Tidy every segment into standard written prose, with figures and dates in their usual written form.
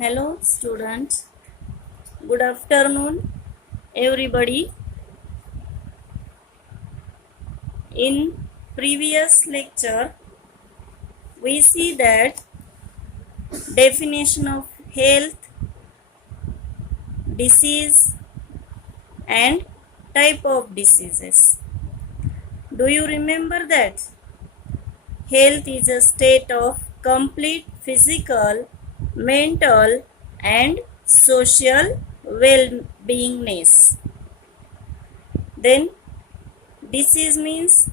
Hello students, good afternoon everybody. In previous lecture we see that definition of health, disease and type of diseases. Do you remember that? Health is a state of complete physical, mental and social well-beingness. Then disease means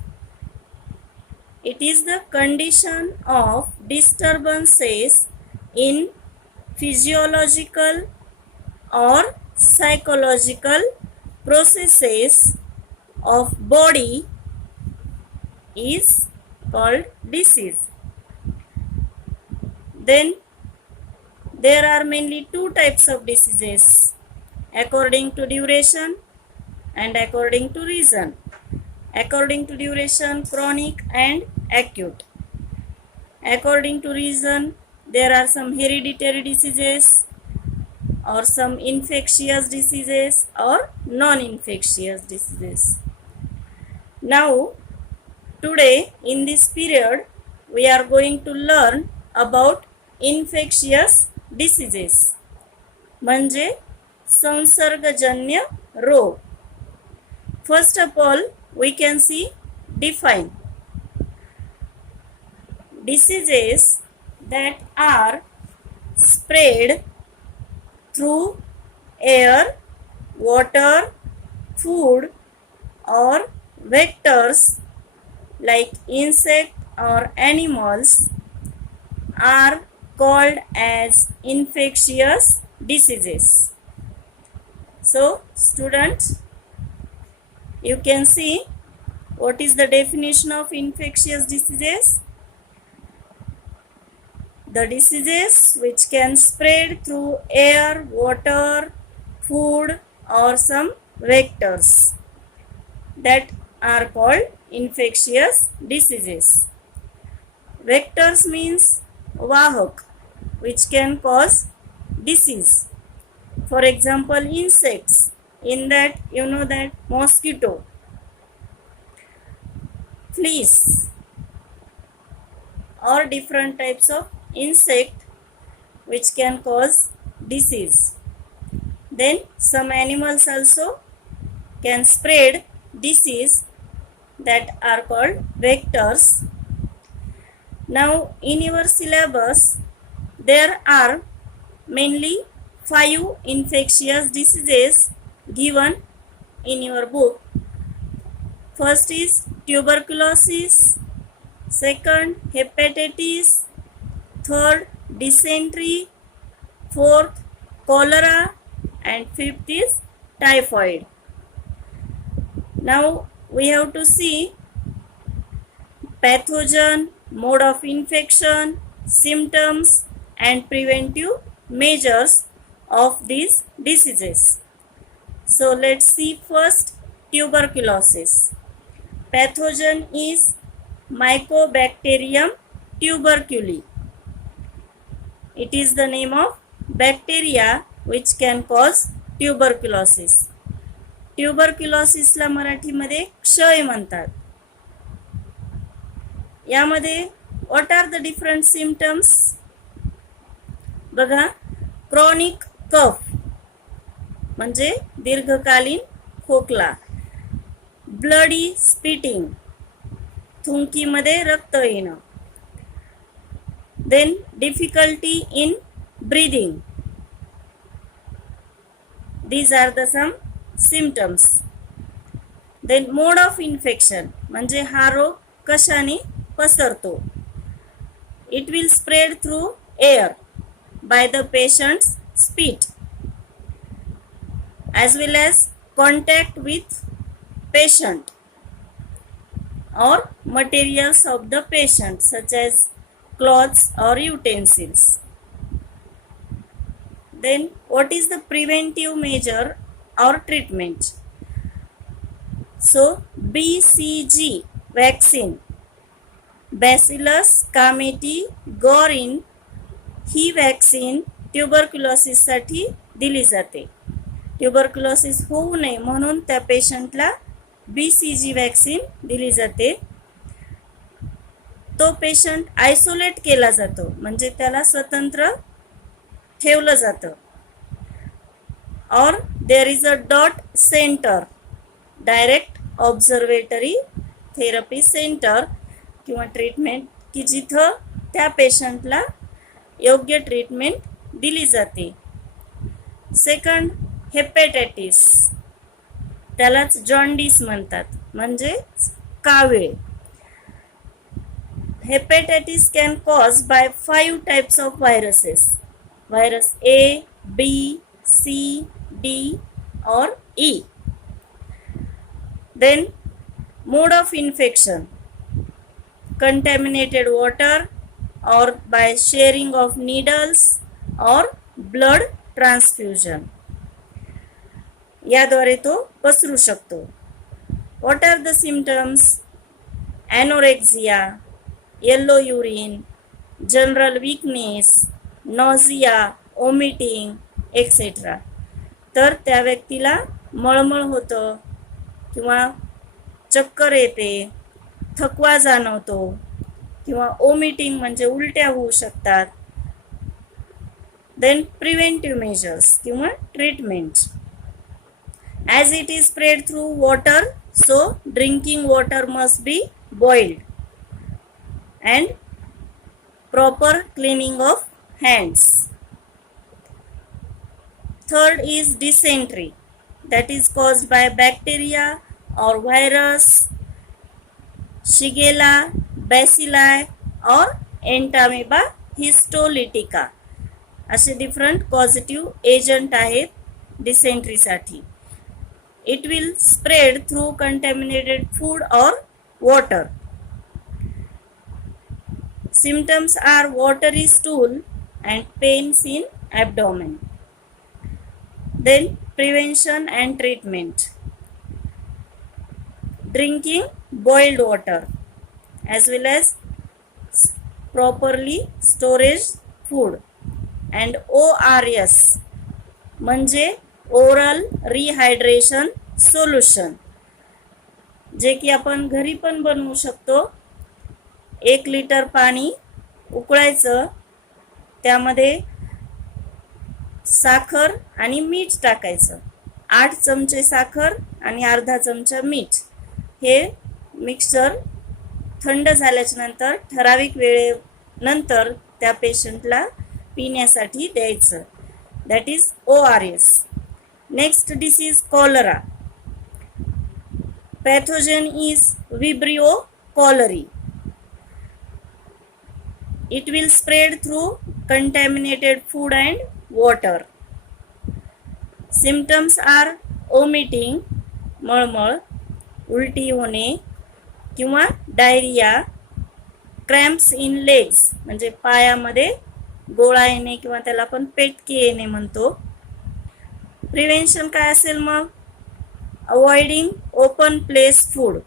it is the condition of disturbances in physiological or psychological processes of body is called disease. Then there are mainly two types of diseases according to duration and according to reason. According to duration, chronic and acute. According to reason, there are some hereditary diseases or some infectious diseases or non-infectious diseases. Now, today in this period, we are going to learn about infectious diseases. म्हणजे संसर्गजन्य रोग. First of all, we can see define diseases that are spread through air, water, food or vectors like insect or animals are called as infectious diseases. So students, you can see what is the definition of infectious diseases. The diseases which can spread through air, water, food or some vectors, that are called infectious diseases. Vectors means vahak, which can cause disease. For example, insects. In that, you know that mosquito, fleas or different types of insect which can cause disease. Then some animals also can spread disease, that are called vectors. Now in your syllabus there are mainly 5 infectious diseases given in your book. First is tuberculosis, second hepatitis, third dysentery, fourth cholera and fifth is typhoid. Now we have to see pathogen, mode of infection, symptoms and preventive measures of these diseases. So let's see first tuberculosis. Pathogen is Mycobacterium tuberculei. It is the name of bacteria which can cause tuberculosis. ट्युबरक्युलोसिसला मराठीमध्ये क्षय म्हणतात. यामध्ये what are the different symptoms? बघा, chronic cough म्हणजे दीर्घकालीन खोकला, bloody spitting थुंकीमध्ये रक्त येणं, then difficulty in breathing. These are the some symptoms. Then mode of infection म्हणजे हा रोग कशाने पसरतो? It will spread through air by the patient's spit as well as contact with patient or materials of the patient such as clothes or utensils. Then what is the preventive measure or treatment? So BCG vaccine, Bacillus calmette guerin, he vaccine ट्युबरक्युलोसिससाठी दिली जाते. Tuberculosis होऊ नये म्हणून त्या पेशंटला BCG vaccine दिली जाते. तो पेशंट आयसोलेट केला जातो, म्हणजे त्याला स्वतंत्र ठेवलं जातं. और there is a dot centre, direct observatory therapy centre किंवा ट्रीटमेंट, की जिथं त्या पेशंटला योग्य ट्रीटमेंट दिली जाते. सेकंड, हेपेटायटिस, त्यालाच जॉन्डिस म्हणतात, म्हणजे कावीळ. Hepatitis can cause by 5 types of viruses, virus A, B, C, D or E. Then mode of infection, contaminated water or by sharing of needles or blood transfusion, याद्वारे तो पसरू शकतो. What are the symptoms? Anorexia, yellow urine, general weakness, nausea, vomiting, etc. तर त्या व्यक्तीला मळमळ होतं किंवा चक्कर येते, थकवा जाणवतो किंवा ओमिटिंग म्हणजे उलट्या होऊ शकतात. देन प्रिव्हेंटिव्ह मेजर्स किंवा treatment. As it is spread through water, so drinking water must be boiled and proper cleaning of hands. Third is dysentery, that is caused by bacteria or virus, Shigella, Bacilli or Entamoeba histolytica. असे different positive agent आहेत डिसेंट्रीसाठी. It will spread through contaminated food or water. Symptoms are watery stool and pains in abdomen. Then prevention and treatment. Drinking boiled water as well as properly storage food and ORS म्हणजे oral rehydration solution, जे की आपण घरी पण बनवू शकतो. 1 litre पाणी उकळायचं, त्यामध्ये साखर आणि मीठ टाकायचं. 8 चमचे साखर आणि अर्धा चमचा मीठ, हे मिक्सचर थंड झाल्याच्या नंतर ठराविक वेळेनंतर त्या पेशंटला पिण्यासाठी द्यायचं. That is ORS. Next disease, cholera. Pathogen is Vibrio cholerae. It will spread through contaminated food and water. Symptoms are vomiting, मळमळ, उलटी होणे किंवा डायरिया, क्रॅम्प्स इन लेग्स म्हणजे पायामध्ये गोळा येणे किंवा त्याला आपण पेटके येणे म्हणतो. प्रिव्हेन्शन काय असेल मग? अवॉइडिंग ओपन प्लेस फूड,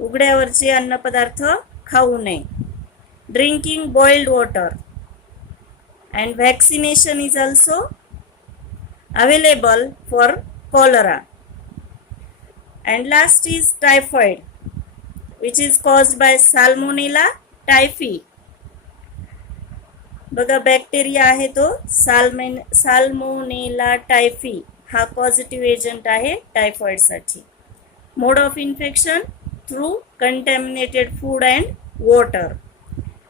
उघड्यावरचे अन्नपदार्थ खाऊ नये. Drinking boiled water and vaccination is also available for cholera. And last is typhoid which is caused by salmonella typhi. बघा, बॅक्टेरिया आहे तो साल्मोनेला टायफी, हा पॉझिटिव्ह एजंट आहे टायफॉइडसाठी. Mode of infection through contaminated food and water.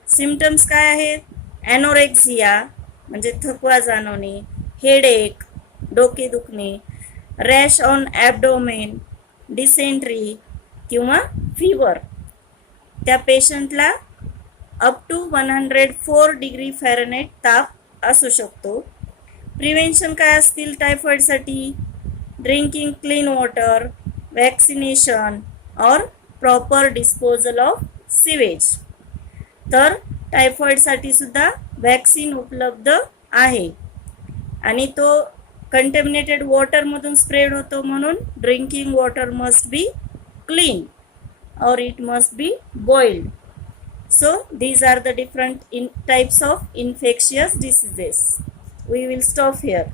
Symptoms काय आहेत? Anorexia म्हणजे थकवा जाणवणे, हेडेक डोके दुखणे, रॅश ऑन ॲब्डोमेन, डिसेंट्री किंवा फीवर. त्या पेशंटला अप टू 104 डिग्री फॅरनहाइट ताप असू शकतो. प्रिव्हेन्शन काय असतील टायफॉइडसाठी? ड्रिंकिंग क्लीन वॉटर, वॅक्सिनेशन और प्रॉपर डिस्पोजल ऑफ सिवेज. तर टायफॉइडसाठी सुद्धा वॅक्सिन उपलब्ध आहे आणि तो कंटॅमिनेटेड वॉटरमधून स्प्रेड होतो, म्हणून drinking water must be clean और it must be boiled. So these are the different types of infectious diseases. We will stop here.